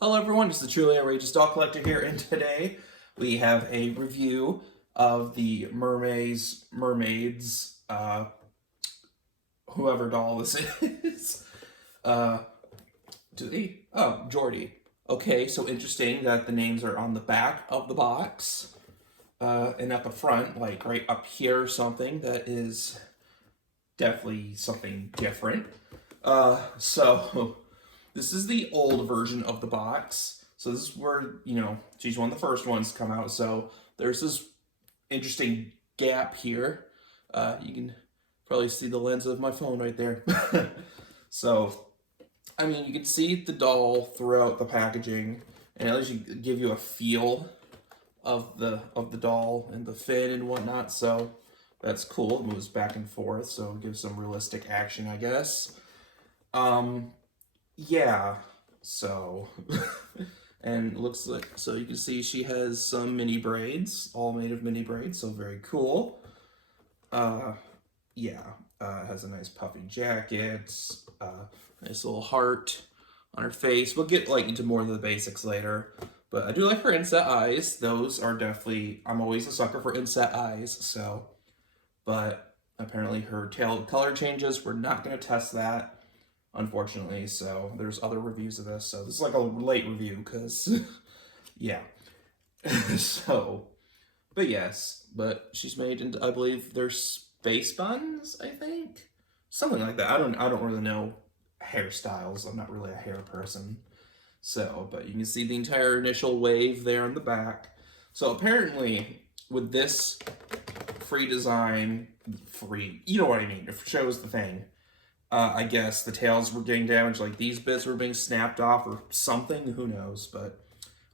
Hello everyone, it's the Truly Outrageous Doll Collector here, and today we have a review of the Mermaidz, whoever doll this is. Jordie. Okay, so interesting that the names are on the back of the box, and at the front, like right up here or something, that is definitely something different. So this is the old version of the box. So this is where, she's one of the first ones to come out. So there's this interesting gap here. You can probably see the lens of my phone right there. So, I mean, you can see the doll throughout the packaging, and at least give you a feel of the doll and the fin and whatnot. So that's cool. It moves back and forth, so it gives some realistic action, I guess. Yeah, so, and it looks like, so you can see she has some mini braids, all made of mini braids, so very cool. Yeah, has a nice puffy jacket, nice little heart on her face. We'll get like into more of the basics later, but I do like her inset eyes. Those are definitely, I'm always a sucker for inset eyes, so, but apparently her tail color changes. We're not going to test that, unfortunately, so there's other reviews of this, so this is like a late review, because, yeah. So, but yes, but she's made into, I believe they're space buns, I think? Something like that. I don't really know hairstyles. I'm not really a hair person. So, but you can see the entire initial wave there on the back. So apparently, with this free design, you know what I mean, it shows the thing. I guess the tails were getting damaged, like these bits were being snapped off or something, who knows, but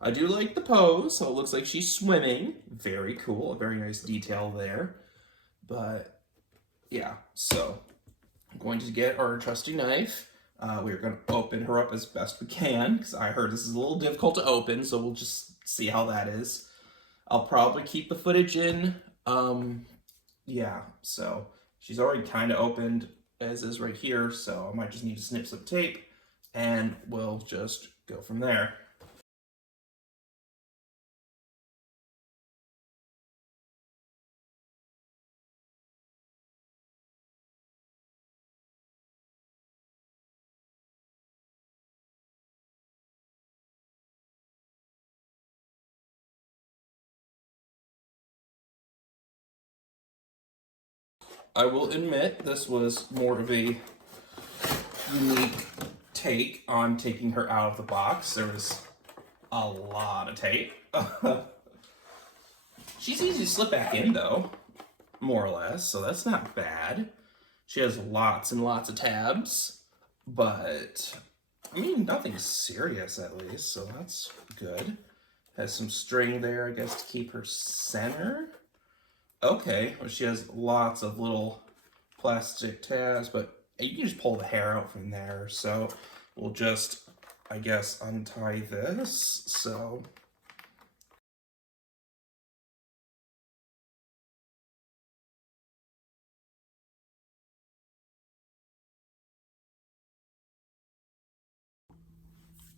I do like the pose, so it looks like she's swimming. Very cool, a very nice detail there. But yeah, so I'm going to get our trusty knife. We're going to open her up as best we can, because I heard this is a little difficult to open, so we'll just see how that is. I'll probably keep the footage in. Yeah, so she's already kind of opened, as is right here, so I might just need to snip some tape, and we'll just go from there. I will admit this was more of a unique take on taking her out of the box. There was a lot of tape. She's easy to slip back in though, more or less, so that's not bad. She has lots and lots of tabs, but I mean, nothing serious at least, so that's good. Has some string there, I guess, to keep her center. Okay, well, she has lots of little plastic tabs, but you can just pull the hair out from there. So we'll just, I guess, untie this. So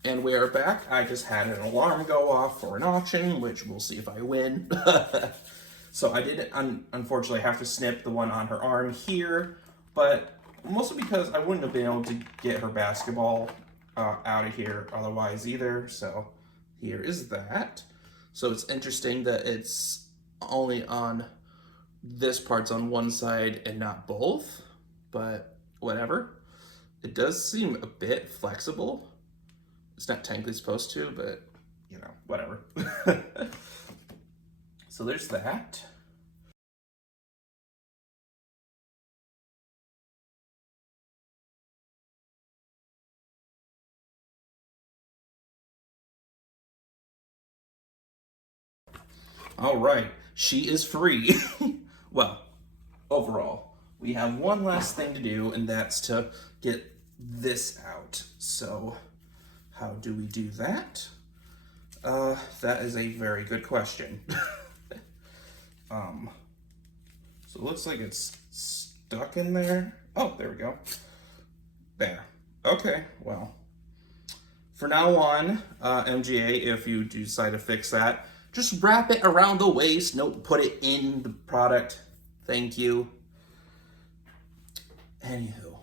and we are back. I just had an alarm go off for an auction, which we'll see if I win. So I did, unfortunately, have to snip the one on her arm here, but mostly because I wouldn't have been able to get her basketball out of here otherwise either. So here is that. So it's interesting that it's only on this part's on one side and not both, but whatever. It does seem a bit flexible. It's not technically supposed to, but whatever. So there's that. All right, she is free. Well, overall, we have one last thing to do, and that's to get this out. So how do we do that? That is a very good question. So it looks like it's stuck in there. Oh, there we go. There. Okay, well, for now on, MGA, if you do decide to fix that, just wrap it around the waist. Nope, put it in the product. Thank you. Anywho,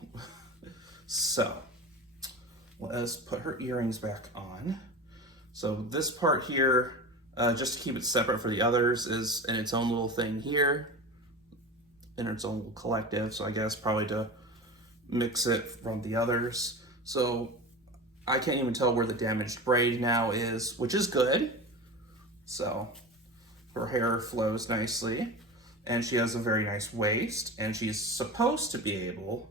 so let's put her earrings back on. So this part here, just to keep it separate for the others, is in its own little thing here, in its own little collective. So I guess probably to mix it from the others. So I can't even tell where the damaged braid now is, which is good. So her hair flows nicely, and she has a very nice waist, and she's supposed to be able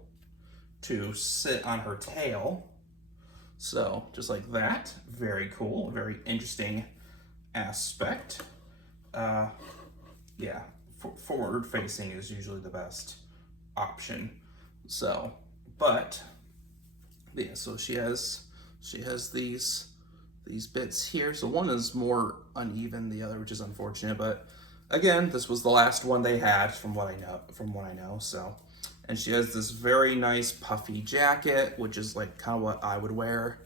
to sit on her tail. So just like that, very cool, very interesting aspect. Yeah, forward facing is usually the best option. So, but yeah, so she has these bits here. So one is more uneven, the other, which is unfortunate, but again, this was the last one they had from what I know. So, and she has this very nice puffy jacket, which is like kind of what I would wear.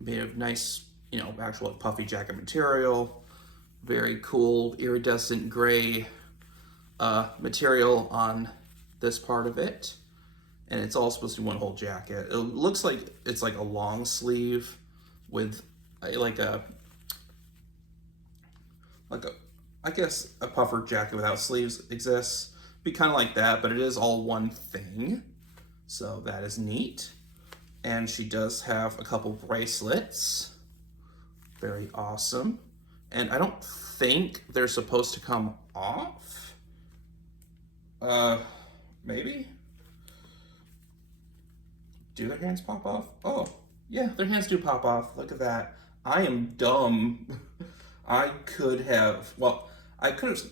Made of nice, actual puffy jacket material. Very cool iridescent gray material on this part of it. And it's all supposed to be one whole jacket. It looks like it's like a long sleeve with I guess a puffer jacket without sleeves exists. Be kind of like that, but it is all one thing. So that is neat. And she does have a couple bracelets. Very awesome. And I don't think they're supposed to come off. Maybe? Do their hands pop off? Oh, yeah, their hands do pop off. Look at that. I am dumb. I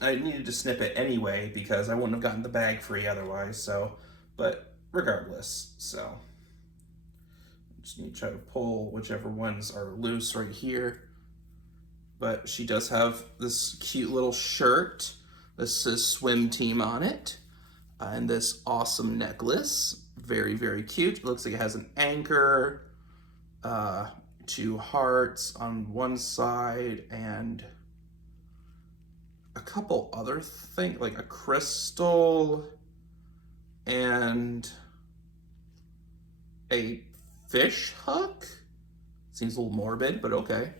needed to snip it anyway because I wouldn't have gotten the bag free otherwise, so, but regardless, so. Just need to try to pull whichever ones are loose right here. But she does have this cute little shirt. This says swim team on it. And this awesome necklace. Very, very cute. It looks like it has an anchor, 2 hearts on one side, and a couple other things, like a crystal and a fish hook. Seems a little morbid, but okay.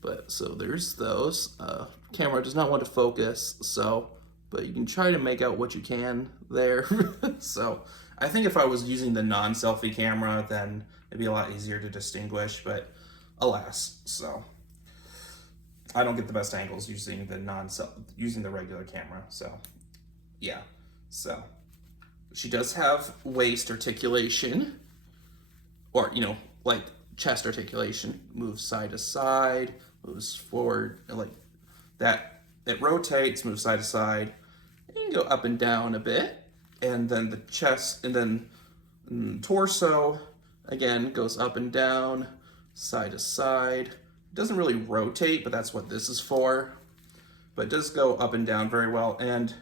But so there's those. Camera does not want to focus, so, but you can try to make out what you can there. So I think if I was using the non-selfie camera, then it'd be a lot easier to distinguish, but alas, so. I don't get the best angles using the regular camera, so yeah. So she does have waist articulation, or like chest articulation. Moves side to side, moves forward, like that. It rotates, moves side to side. You can go up and down a bit, and then the chest, and then torso again goes up and down, side to side. It doesn't really rotate, but that's what this is for. But it does go up and down very well, and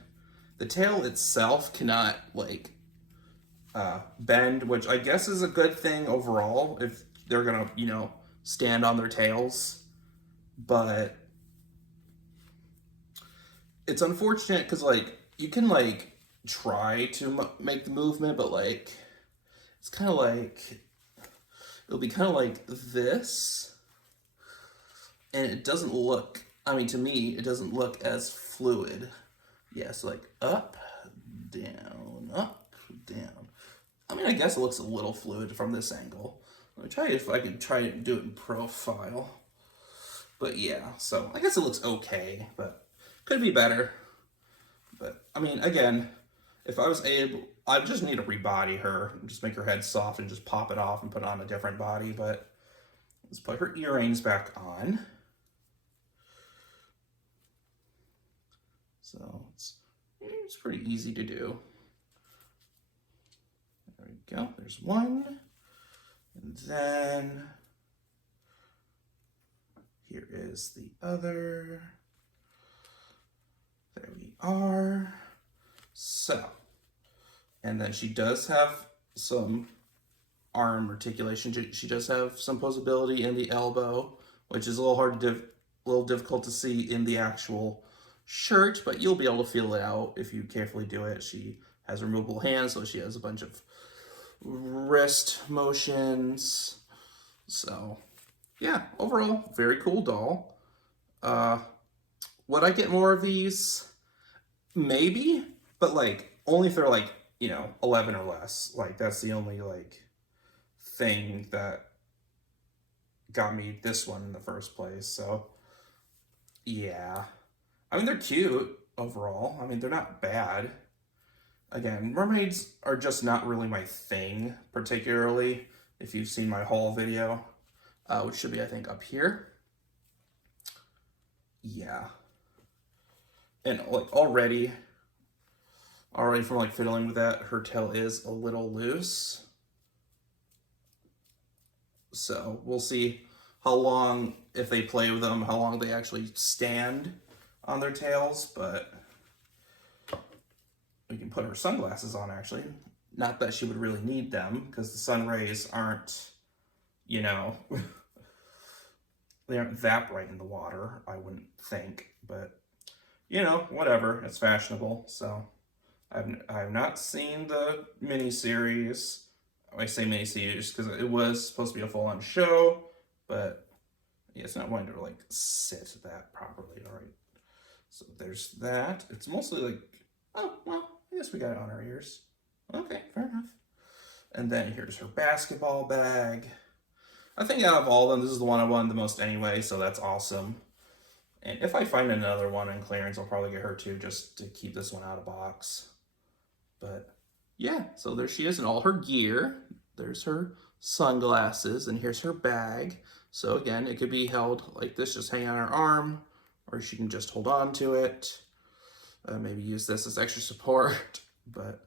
the tail itself cannot bend, which I guess is a good thing overall if they're gonna stand on their tails. But it's unfortunate because you can try to make the movement, but it's kind of it'll be kind of like this. And it doesn't look, to me, it doesn't look as fluid. Yeah, so up, down, I guess it looks a little fluid from this angle. Let me try if I can try to do it in profile. But yeah, so I guess it looks okay, but could be better. But, again, if I was able, I just need to rebody her, just make her head soft and just pop it off and put on a different body, but let's put her earrings back on. So it's pretty easy to do. There we go, there's one. And then here is the other. There we are. So, and then she does have some arm articulation. She does have some posability in the elbow, which is a little little difficult to see in the actual shirt, but you'll be able to feel it out if you carefully do it. She has removable hands, so she has a bunch of wrist motions. So yeah, overall, very cool doll. Would I get more of these? Maybe, but like only if they're like, 11 or less. Like that's the only like thing that got me this one in the first place. So yeah, I mean, they're cute overall. I mean, they're not bad. Again, mermaids are just not really my thing, particularly if you've seen my haul video, which should be, I think, up here. Yeah. And like already from like fiddling with that, her tail is a little loose. So we'll see how long, if they play with them, how long they actually stand on their tails, but we can put her sunglasses on, actually. Not that she would really need them, because the sun rays aren't, they aren't that bright in the water, I wouldn't think, but, whatever, it's fashionable, so. I've not seen the miniseries. I say miniseries because it was supposed to be a full-on show, but yeah, it's not wanting to like sit that properly. All right, so there's that. It's mostly like, oh well, I guess we got it on our ears. Okay, fair enough. And then here's her basketball bag. I think out of all of them, this is the one I wanted the most anyway, so that's awesome. And if I find another one in clearance, I'll probably get her too, just to keep this one out of box. But yeah, so there she is in all her gear. There's her sunglasses, and here's her bag. So again, it could be held like this, just hang on her arm, or she can just hold on to it. Maybe use this as extra support. But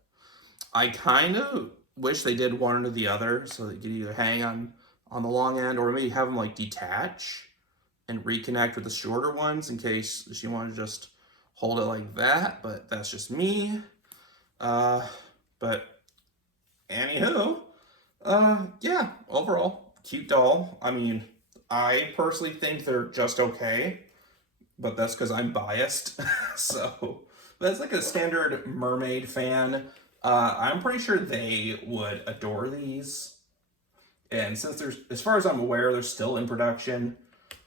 I kind of wish they did one or the other, so that you could either hang on the long end, or maybe have them like detach and reconnect with the shorter ones in case she wanted to just hold it like that. But that's just me. But anywho, yeah, overall, cute doll. I mean, I personally think they're just okay, but that's because I'm biased. So that's like a standard mermaid fan. I'm pretty sure they would adore these. And since there's, as far as I'm aware, they're still in production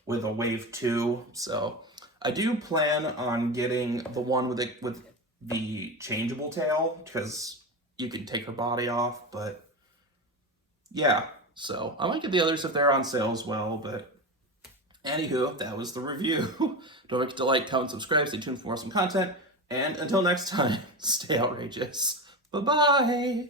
with a wave 2. So I do plan on getting the one with the changeable tail, because you can take her body off, but yeah, so I might get the others if they're on sale as well. But anywho, that was the review. Don't forget to like, comment, subscribe, stay tuned for more awesome content, and until next time, stay outrageous. Bye-bye!